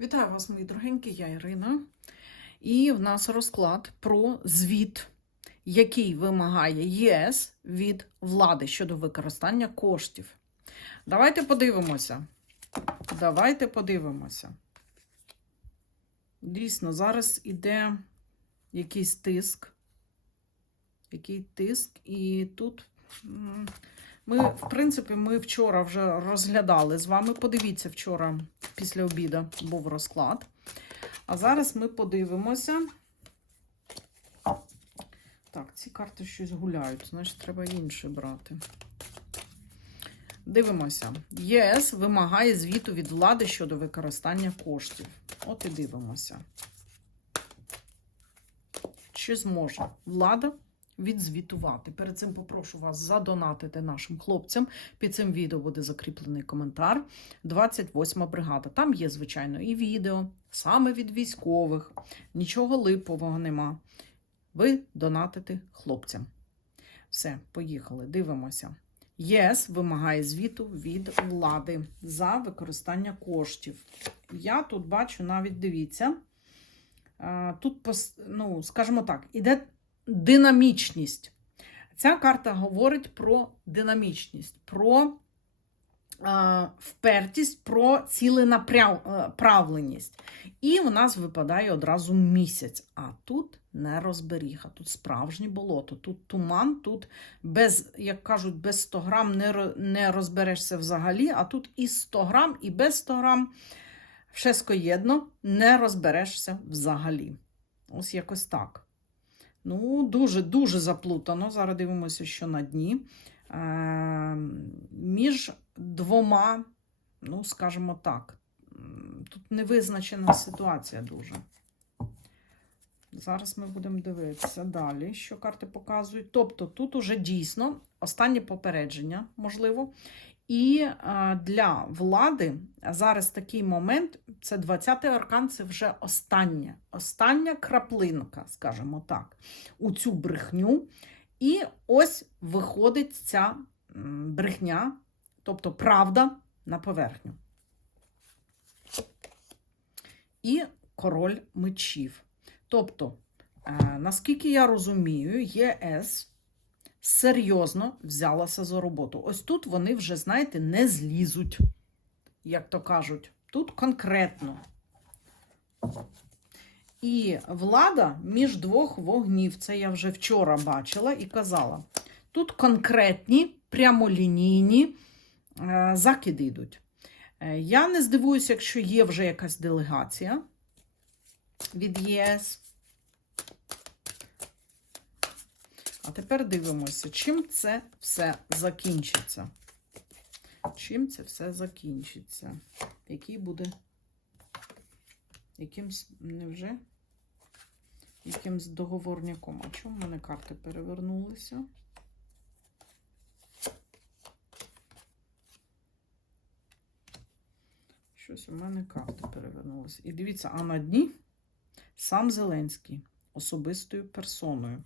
Вітаю вас, мої дорогенькі, я Ірина. І в нас розклад про звіт, який вимагає ЄС від влади щодо використання коштів. Давайте подивимося. Давайте подивимося. Дійсно, зараз іде якийсь тиск. Який тиск, і тут. Ми, в принципі, ми вчора вже розглядали з вами. Подивіться, вчора після обіду був розклад. А зараз ми подивимося. Так, ці карти щось гуляють, значить, треба інше брати. Дивимося. ЄС вимагає звіту від влади щодо використання коштів. От і дивимося. Чи зможе влада відзвітувати? Перед цим попрошу вас задонатити нашим хлопцям. Під цим відео буде закріплений коментар. 28 бригада. Там є, звичайно, і відео, саме від військових. Нічого липового нема. Ви донатите хлопцям. Все, поїхали. Дивимося. ЄС вимагає звіту від влади за використання коштів. Я тут бачу навіть дивіться. Тут, ну, скажімо так, іде динамічність. Ця карта говорить про динамічність, про е, впертість, про ціленаправленість. І в нас випадає одразу місяць. А тут не розберіга, тут справжнє болото, тут туман, тут без, як кажуть, без 100 грам не, не розберешся взагалі, а тут і 100 грам, і без 100 грам все скоєдно не розберешся взагалі. Ось якось так. Ну, дуже-дуже заплутано. Зараз дивимося, що на дні. Е, між двома, ну, скажімо так, тут невизначена ситуація дуже. Зараз ми будемо дивитися далі, що карти показують. Тобто, тут уже дійсно останнє попередження, можливо. І е, для влади зараз такий момент, це 20-й аркан, це вже остання, остання краплинка, скажімо так, у цю брехню. І ось виходить ця брехня, тобто правда на поверхню. І король мечів. Тобто, е, наскільки я розумію, ЄС серйозно взялася за роботу. Ось тут вони вже, знаєте, не злізуть, як то кажуть. Тут конкретно. І влада між двох вогнів, це я вже вчора бачила і казала. Тут конкретні, прямолінійні е, закиди йдуть. Е, Я не здивуюся, якщо є вже якась делегація від ЄС. А тепер дивимося, чим це все закінчиться. Чим це все закінчиться? Який буде якимсь, невже? Якимсь договорняком. А чому в мене карти перевернулися? Щось у мене карти перевернулися. І дивіться, а на дні сам Зеленський особистою персоною.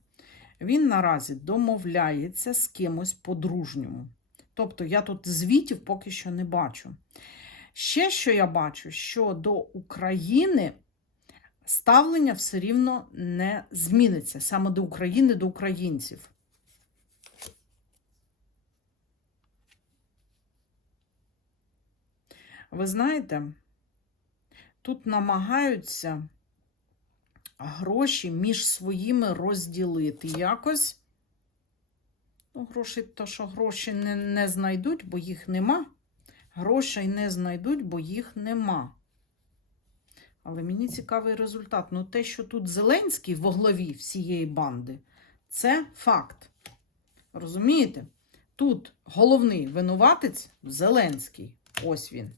Він наразі домовляється з кимось по-дружньому. Тобто я тут звітів поки що не бачу. Ще що я бачу, що до України ставлення все рівно не зміниться. Саме до України, до українців. Ви знаєте, тут намагаються гроші між своїми розділити якось. Ну, гроші, то що гроші не, не знайдуть, бо їх нема. Грошей не знайдуть, бо їх нема. Але мені цікавий результат. Ну, те, що тут Зеленський во главі всієї банди, це факт. Розумієте? Тут головний винуватець Зеленський. Ось він.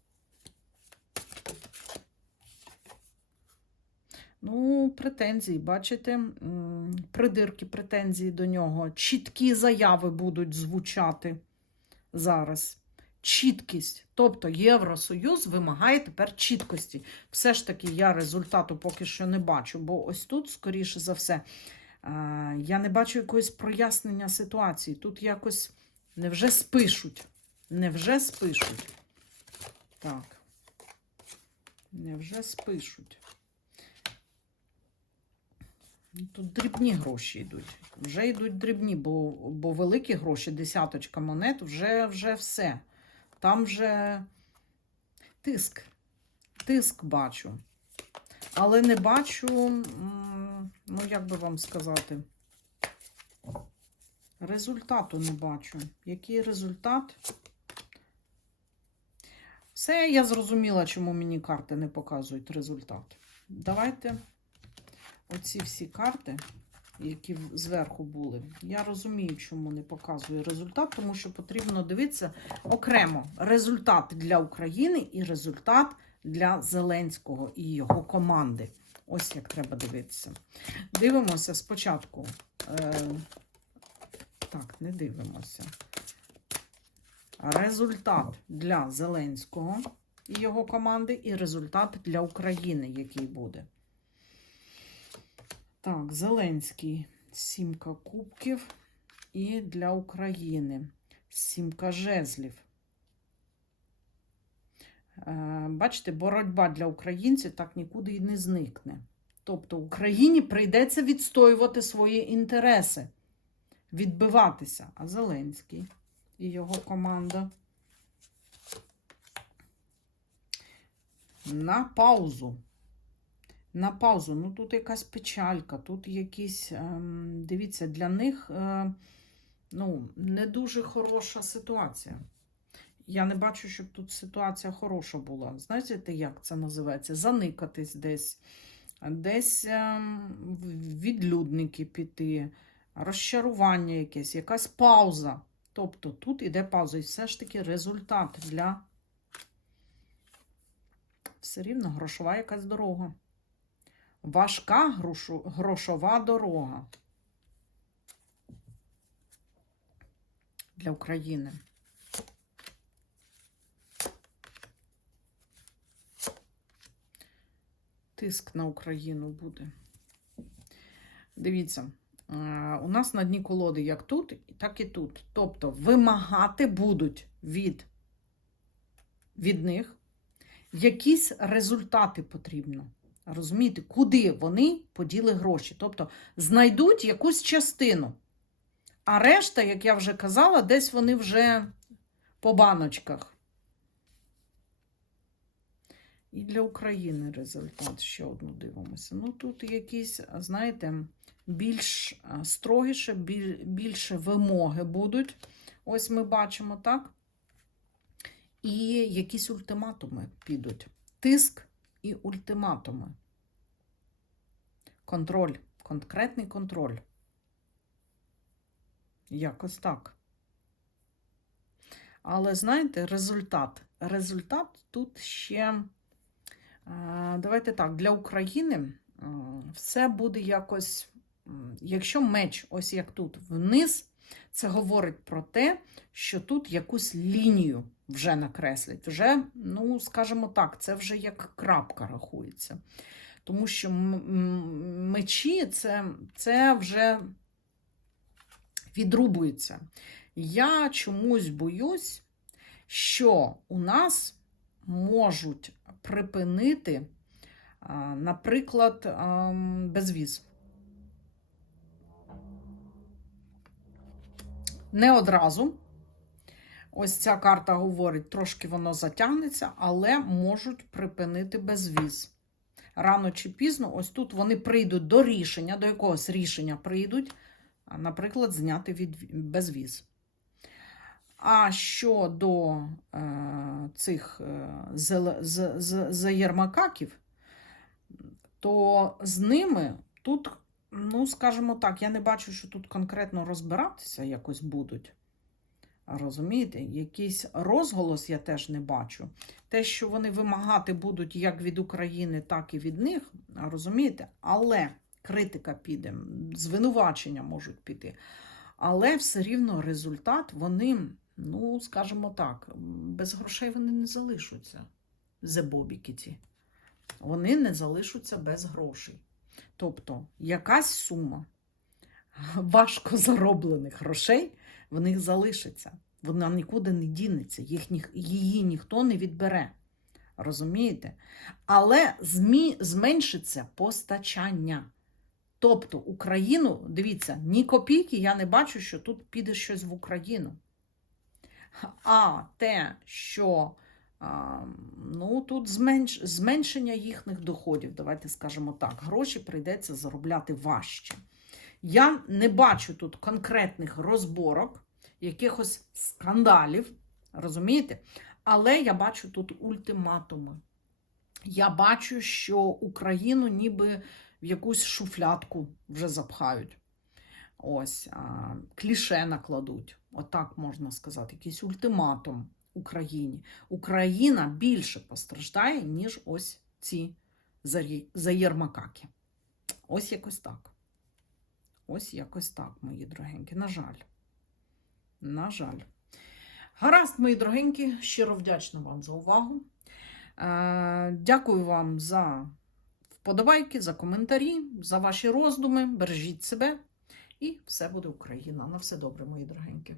Ну, претензії, бачите, придирки претензії до нього. Чіткі заяви будуть звучати зараз. Чіткість. Тобто Євросоюз вимагає тепер чіткості. Все ж таки, я результату поки що не бачу, бо ось тут, скоріше за все, е, я не бачу якогось прояснення ситуації. Тут якось невже спишуть. Невже спишуть. Так. Невже спишуть? Тут дрібні гроші йдуть. Вже йдуть дрібні, бо, бо великі гроші, десяточка монет, вже, вже все. Там вже тиск. Тиск бачу. Але не бачу, ну як би вам сказати, результату не бачу. Який результат? Все, я зрозуміла, чому мені карти не показують результат. Давайте оці всі карти, які зверху були, я розумію, чому не показує результат, тому що потрібно дивитися окремо результат для України і результат для Зеленського і його команди. Ось як треба дивитися. Дивимося спочатку. Е, так, не дивимося. Результат для Зеленського і його команди, і результат для України, який буде. Так, Зеленський сімка кубків. І для України сімка жезлів. Е, Бачите, боротьба для українців так нікуди і не зникне. Тобто Україні прийдеться відстоювати свої інтереси, відбиватися. А Зеленський і його команда на паузу. На паузу. Ну, тут якась печалька, тут якісь, ем, дивіться, для них е, ну, не дуже хороша ситуація. Я не бачу, щоб тут ситуація хороша була. Знаєте, як це називається? Заникатись десь, десь ем, відлюдники піти, розчарування якесь, якась пауза. Тобто тут іде пауза, і все ж таки результат для все рівно грошова якась дорога. Важка грошова дорога для України. Тиск на Україну буде. Дивіться, е, у нас на дні колоди як тут, так і тут. Тобто вимагати будуть від, від них якісь результати потрібно. Розумієте, куди вони поділи гроші? Тобто знайдуть якусь частину. А решта, як я вже казала, десь вони вже по баночках. І для України результат ще одну дивимося. Ну, тут якісь, знаєте, більш строгіше, біль- більше вимоги будуть. Ось ми бачимо, так? І якісь ультиматуми підуть. Тиск і ультиматуми. Контроль, конкретний контроль. Якось так. Але знаєте, результат. Результат тут ще, е, давайте так, для України все буде якось, якщо меч, ось як тут, вниз, це говорить про те, що тут якусь лінію вже накреслять. Вже, ну, скажімо так, це вже як крапка рахується. Тому що мечі це, це вже відрубується. Я чомусь боюсь, що у нас можуть припинити, наприклад, безвіз. Не одразу. Ось ця карта говорить, трошки воно затягнеться, але можуть припинити безвіз. Рано чи пізно, ось тут вони прийдуть до рішення, до якогось рішення прийдуть, наприклад, зняти від безвіз. А щодо е, цих е, з, з, то з ними тут, ну, скажімо так, я не бачу, що тут конкретно розбиратися якось будуть. Розумієте, якийсь розголос я теж не бачу. Те, що вони вимагати будуть як від України, так і від них, розумієте? Але критика піде, звинувачення можуть піти. Але все рівно результат вони, ну, скажімо так, без грошей вони не залишаться. Зебобіки ці. Вони не залишаться без грошей. Тобто, якась сума важко зароблених грошей в них залишиться. Вона нікуди не дінеться, їх, її ніхто не відбере. Розумієте? Але змі... зменшиться постачання. Тобто Україну, дивіться, ні копійки я не бачу, що тут піде щось в Україну. А те, що а, ну, тут зменш... зменшення їхніх доходів, давайте скажемо так, гроші прийдеться заробляти важче. Я не бачу тут конкретних розборок, якихось скандалів, розумієте? Але я бачу тут ультиматуми. Я бачу, що Україну ніби в якусь шуфлятку вже запхають. Ось, а, кліше накладуть, отак можна сказати, якийсь ультиматум Україні. Україна більше постраждає, ніж ось ці заєрмакаки. Ось якось так. Ось якось так, мої дорогенькі. На жаль. На жаль. Гаразд, мої дорогенькі, щиро вдячна вам за увагу. Е, Дякую вам за вподобайки, за коментарі, за ваші роздуми. Бережіть себе. І все буде Україна. На все добре, мої дорогенькі.